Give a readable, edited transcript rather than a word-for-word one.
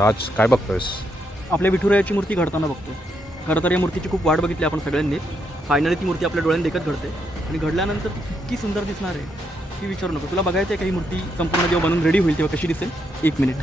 राज काय बघतोयस? आपल्या विठुरायाची मूर्ती घडताना बघतो. खरं तर या मूर्तीची खूप वाट बघितली आपण सगळ्यांनी. फायनली ती मूर्ती आपल्या डोळ्यांनी देखत घडते आणि घडल्यानंतर ती इतकी सुंदर दिसणार आहे की विचारू नको. तुला बघायचं आहे का ही मूर्ती संपूर्ण जेव्हा बनून रेडी होईल तेव्हा कशी दिसेल? 1 मिनिट.